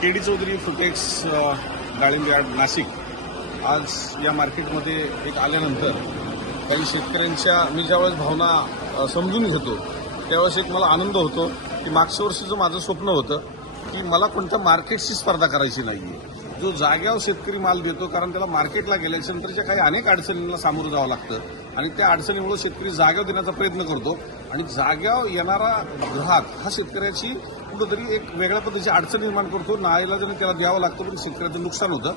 के D Chaudhari फुटेक्स डाळिंब yard Nashik. आज या मार्केटमध्ये एक आल्यानंतर काही शेतकऱ्यांच्या मी ज्यावेळेस भावना समजून घेतो. त्यावेळेस एक मला आनंद होतो की मागच्या वर्षीचं माझं स्वप्न होतं की मला कोणत्या मार्केटशी स्पर्धा करायची नाहीये. जो जाग्यावर शेतकरी माल देतो कारण त्याला मार्केटला गेल्याच्या नंतरच्या काही अनेक अडचणींना सामोरं जावं लागतं. आणि त्या अडचणीमुळे शेतकरी जाग्यावर देण्याचा प्रयत्न करतो. आणि जाग्यावर येणारा ग्राहक हा शेतकऱ्याची कुठंतरी एक वेगळ्या पद्धतीची अडचण निर्माण करतो. नाईलाजाने त्याला द्यावं लागतं पण शेतकऱ्याचं नुकसान होतं.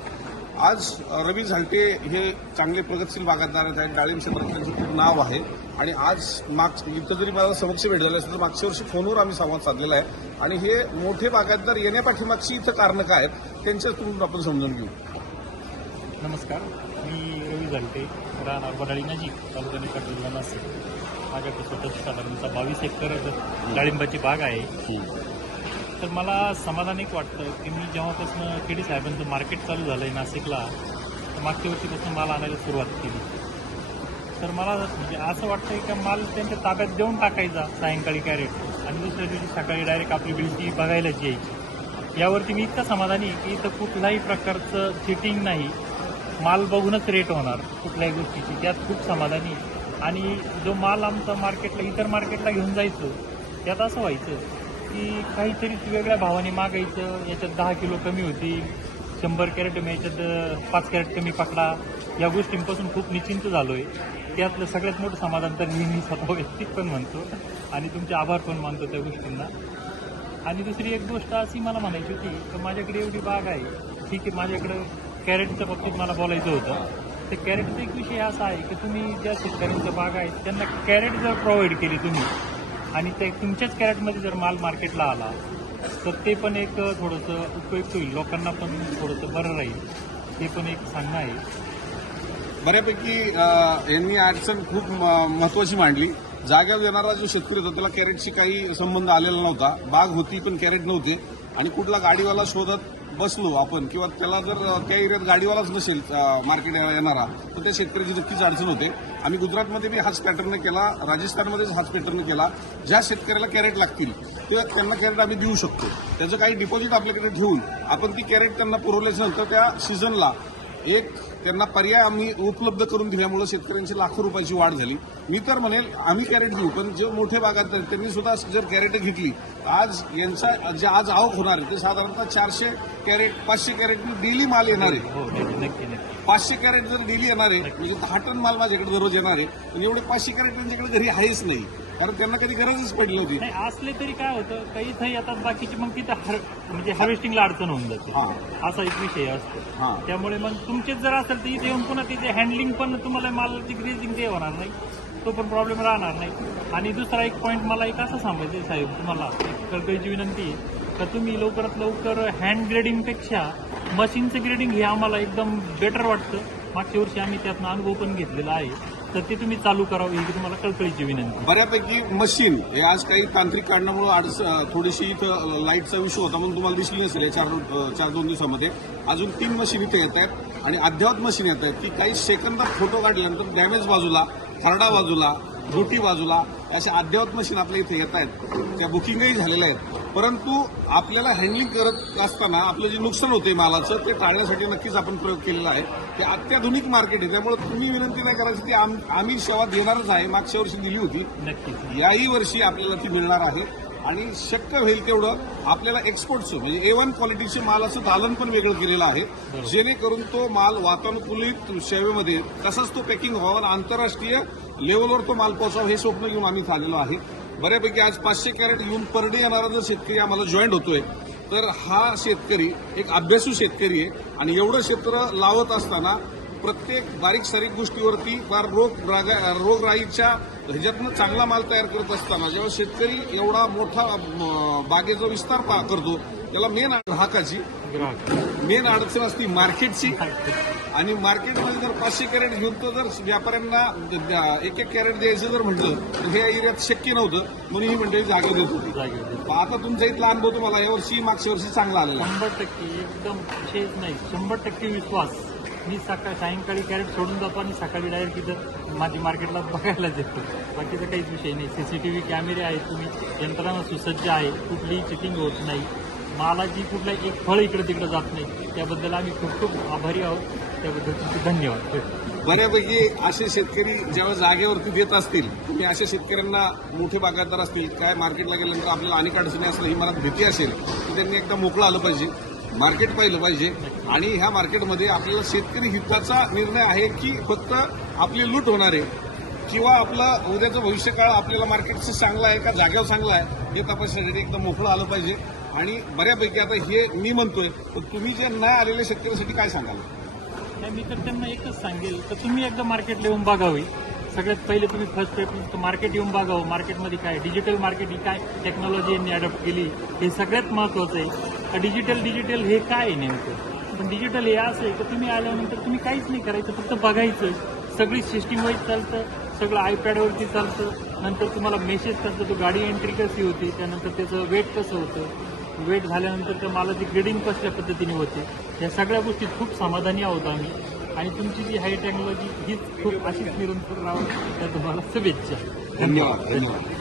आज रवी झालटे हे चांगले प्रगतशील बागायतदार आहेत. डाळिंब क्षेत्रात त्यांचं खूप नाव आहे. आणि आज माग इथं जरी मला समक्ष भेट झाली असेल तर मागच्या वर्षी फोनवर आम्ही संवाद साधलेला आहे. आणि हे मोठे बागायतदार येण्यापाठीमागची इथं कारणं काय आहेत त्यांच्यातून आपण समजून घेऊ. नमस्कार. मी रवी झालटे राहणार बडाळी नजीक तालुका निकट जिल्हा नाशिक. माझ्याकडे स्वतःची साधारणतः बावीस एकर डाळिंबाची बाग आहे. तर मला समाधान एक वाटतं की मी जेव्हापासून केडी साहेबांचं मार्केट चालू झालं आहे नाशिकला तर मागच्या वर्षीपासून माल आणायला सुरुवात केली. तर मला म्हणजे असं वाटतं की माल त्यांच्या ताब्यात देऊन टाकायचा सायंकाळी कॅरेट आणि दुसऱ्या दिवशी सकाळी डायरेक्ट आपली बिलची बघायलाच यायची. यावरती मी इतकं समाधानी की इथं कुठल्याही प्रकारचं चिटिंग नाही. माल बघूनच रेट होणार कुठल्याही गोष्टीची. त्यात खूप समाधानी आणि जो माल आमचा मार्केटला इतर मार्केटला घेऊन जायचो त्यात असं व्हायचं की काहीतरी वेगळ्या भावाने मागायचं याच्यात दहा किलो कमी होती शंभर कॅरेट मी याच्यात पाच कॅरेट कमी पकडा या गोष्टींपासून खूप निश्चिंत झालो आहे त्यातलं सगळ्यात मोठं समाधान तर मी मी स्वतः वैयक्तिक पण म्हणतो. आणि तुमचे आभार पण मानतो त्या गोष्टींना. आणि दुसरी एक गोष्ट अशी मला म्हणायची होती की माझ्याकडे एवढी बाग आहे. ठीक आहे माझ्याकडं कॅरेटच्या बाबतीत मला बोलायचं होतं. तर कॅरेटचा एक विषय असा आहे की तुम्ही ज्या शेतकऱ्यांच्या बाग आहेत त्यांना कॅरेट जर प्रोव्हाइड केली तुम्ही आणि ते तुमच्याच कॅरेटमध्ये जर माल मार्केटला आला तर ते पण एक थोडंसं उपयुक्त होईल. लोकांना पण थोडंसं बरं राहील. ते पण एक सांगणं आहे. बऱ्यापैकी यांनी अडचण खूप म- महत्वाची मांडली. जाग्यावर येणारा जो शेतकरी होता त्याला कॅरेटशी काही संबंध आलेला नव्हता. बाग होती पण कॅरेट नव्हते. आणि कुठला गाडीवाला शोधत बसलो आपण किंवा त्याला जर त्या एरियात गाडीवालाच नसेल मार्केट येणारा तर त्या शेतकऱ्याची नक्कीच अडचण होते. आम्ही गुजरातमध्ये बी हाच पॅटर्न केला राजस्थानमध्येच हाच पॅटर्न केला. ज्या शेतकऱ्याला कॅरेट लागतील ते त्यांना कॅरेट आम्ही देऊ शकतो. त्याचं काही डिपॉझिट आपल्याकडे ठेवून आपण ती कॅरेट त्यांना पुरवल्याच्यानंतर त्या सीझनला एक त्यांना पर्याय आम्ही उपलब्ध करून दिल्यामुळे शेतकऱ्यांची लाखो रुपयाची वाढ झाली. मी तर म्हणेल आम्ही कॅरेट घेऊ पण जे मोठे बागायत आहेत त्यांनी सुद्धा जर कॅरेट घेतली तर आज यांचा जे आज आवक होणार आहे ते साधारणतः चारशे कॅरेट पाचशे कॅरेट डेली माल येणार आहे. हो नक्की पाचशे कॅरेट जर डेली येणार आहे म्हणजे दहा टन माल माझ्याकडे दररोज येणार आहे पण एवढे पाचशे कॅरेट त्यांच्याकडे घरी आहेच नाही. कारण त्यांना कधी गरजच पडली नव्हती. नाही असले तरी काय होतं काही इथं येतात बाकीची मग तिथं म्हणजे हार्वेस्टिंगला अडचण होऊन जाते. हा. असा एक विषय असतो. हा. त्यामुळे मग तुमचेच जर असेल तर इथे येऊन पुन्हा तिथे हँडलिंग पण तुम्हाला मालाची ग्रेजिंग ते होणार नाही. तो पण प्रॉब्लेम राहणार नाही. आणि दुसरा एक पॉईंट मला एक असं सांगायचं आहे साहेब तुम्हाला एक कळकळीची विनंती तर तुम्ही लवकरात लवकर हँड ग्रेडिंगपेक्षा मशीनचं ग्रेडिंग हे आम्हाला एकदम बेटर वाटतं. मागच्या वर्षी आम्ही त्यातनं अनुभव पण घेतलेला आहे. तर ते तुम्ही चालू करावं ही तुम्हाला कळकळीची विनंती बऱ्यापैकी मशीन हे आज काही तांत्रिक कारणामुळे अडच थोडीशी इथं लाईटचा विषय होता म्हणून तुम्हाला दिसली नसेल या चार चार दोन दिवसामध्ये. अजून तीन मशीन इथे येत आहेत आणि अद्ययावत मशीन येत आहेत की काही सेकंदात फोटो काढल्यानंतर डॅमेज बाजूला खरडा बाजूला रोटी बाजूला अशा अद्ययावत मशीन आपल्या इथे येत आहेत. त्या बुकिंगही झालेल्या आहेत. परंतु आपल्याला हँडलिंग करत असताना आपलं जे नुकसान होते मालाचं ते टाळण्यासाठी नक्कीच आपण प्रयोग केलेला आहे. ते अत्याधुनिक मार्केट आहे त्यामुळे तुम्ही विनंती नाही करायची ती आम- आम्ही सेवा देणारच आहे मागच्या वर्षी दिली होती. नक्कीच. याही वर्षी आपल्याला ती मिळणार आहे. आणि शक्य होईल तेवढं आपल्याला एक्सपोर्टचं म्हणजे ए वन क्वालिटीचे मालाचं दालन पण वेगळं केलेलं आहे. जेणेकरून तो माल वातानुकूलित सेवेमध्ये तसंच तो पॅकिंग व्हावा आणि आंतरराष्ट्रीय लेवलवर तो माल पोहोचावा हे स्वप्न घेऊन आम्ही आलेलो आहे. बऱ्यापैकी आज पाचशे कॅरेट घेऊन पर डे येणारा जर शेतकरी आम्हाला जॉईंट होतोय तर हा शेतकरी एक अभ्यासू शेतकरी आहे आणि एवढं क्षेत्र लावत असताना प्रत्येक बारीक सारीक गोष्टीवरती फार रोग रागा रोगराईच्या ह्याच्यातनं चांगला माल तयार करत असताना जेव्हा शेतकरी एवढा मोठा बागेचा विस्तार पा करतो त्याला मेन ग्राहकाची ग्राहक. मेन अडचण असती मार्केटची. आणि मार्केटमध्ये जर पाचशे कॅरेट घेऊन तर जर व्यापाऱ्यांना एक एक कॅरेट द्यायचं जर म्हटलं तर हे एरियात शक्य नव्हतं. म्हणून ही मंडळी जागा देत होती. आता तुमचा इथला अनुभव तुम्हाला यावर्षी मागच्या वर्षी चांगला आलेला. शंभर टक्के एकदम विषयच नाही शंभर टक्के विश्वास. मी सकाळ सायंकाळी कॅरेट सोडून जातो आणि सकाळी डायरेक्ट इथं माझी मार्केटला बघायलाच येतो बाकीचा काहीच विषय नाही. सीसीटीव्ही कॅमेरे आहेत तुम्ही यंत्रणा सुसज्ज आहे. कुठलीही चिटिंग होत नाही. मालाची कुठला एक फळ इकडे तिकडे जात नाही. त्याबद्दल आम्ही खूप खूप आभारी आहोत. त्याबद्दल तुमचे धन्यवाद. बऱ्यापैकी असे शेतकरी जेव्हा जागेवरती देत असतील की अशा शेतकऱ्यांना मोठे बागायतदार असतील काय मार्केटला गेल्यानंतर आपल्याला अनेक अडचणी असल्या ही मनात भीती असेल तर त्यांनी एकदा मोकळं आलं पाहिजे. मार्केट पाहिलं पाहिजे. आणि ह्या मार्केटमध्ये आपल्याला शेतकरी हिताचा निर्णय आहे की फक्त आपली लूट होणार आहे? किंवा आपलं उद्याचं भविष्यकाळ आपल्याला मार्केटचं चांगलं आहे का? जागेवर चांगलं आहे? हे तपासण्यासाठी एकदम मोकळं आलं पाहिजे. आणि बऱ्यापैकी आता हे मी म्हणतोय तर तुम्ही जे नाही आलेल्या शेतकऱ्यांसाठी काय सांगाल? नाही मी तर त्यांना एकच सांगेल तर तुम्ही एकदा मार्केटला येऊन बघावी. सगळ्यात पहिले तुम्ही फर्स्ट स्टेप मार्केट येऊन बघावं. मार्केटमध्ये काय डिजिटल मार्केट ही काय टेक्नॉलॉजी यांनी अडॉप्ट केली? हे सगळ्यात महत्वाचं आहे. डिजिटल डिजिटल हे काय आहे नेमकं? पण डिजिटल हे असं आहे की तुम्ही आल्यानंतर तुम्ही काहीच नाही करायचं फक्त बघायचं. सगळी सिस्टीम वाईज चालतं सगळं आयपॅडवरती चालतं. नंतर तुम्हाला मेसेज करतं तो गाडी एंट्री कशी होती त्यानंतर त्याचं वेट कसं होतं? वेट झाल्यानंतर त्या मालाची ग्रेडिंग कसल्या पद्धतीने होते या सगळ्या गोष्टी खूप समाधानी आहोत आम्ही. आणि तुमची जी हाय टेक्नॉलॉजी हीच खूप अशीच निरंतर राहावं त्या तुम्हाला शुभेच्छा. धन्यवाद धन्यवाद.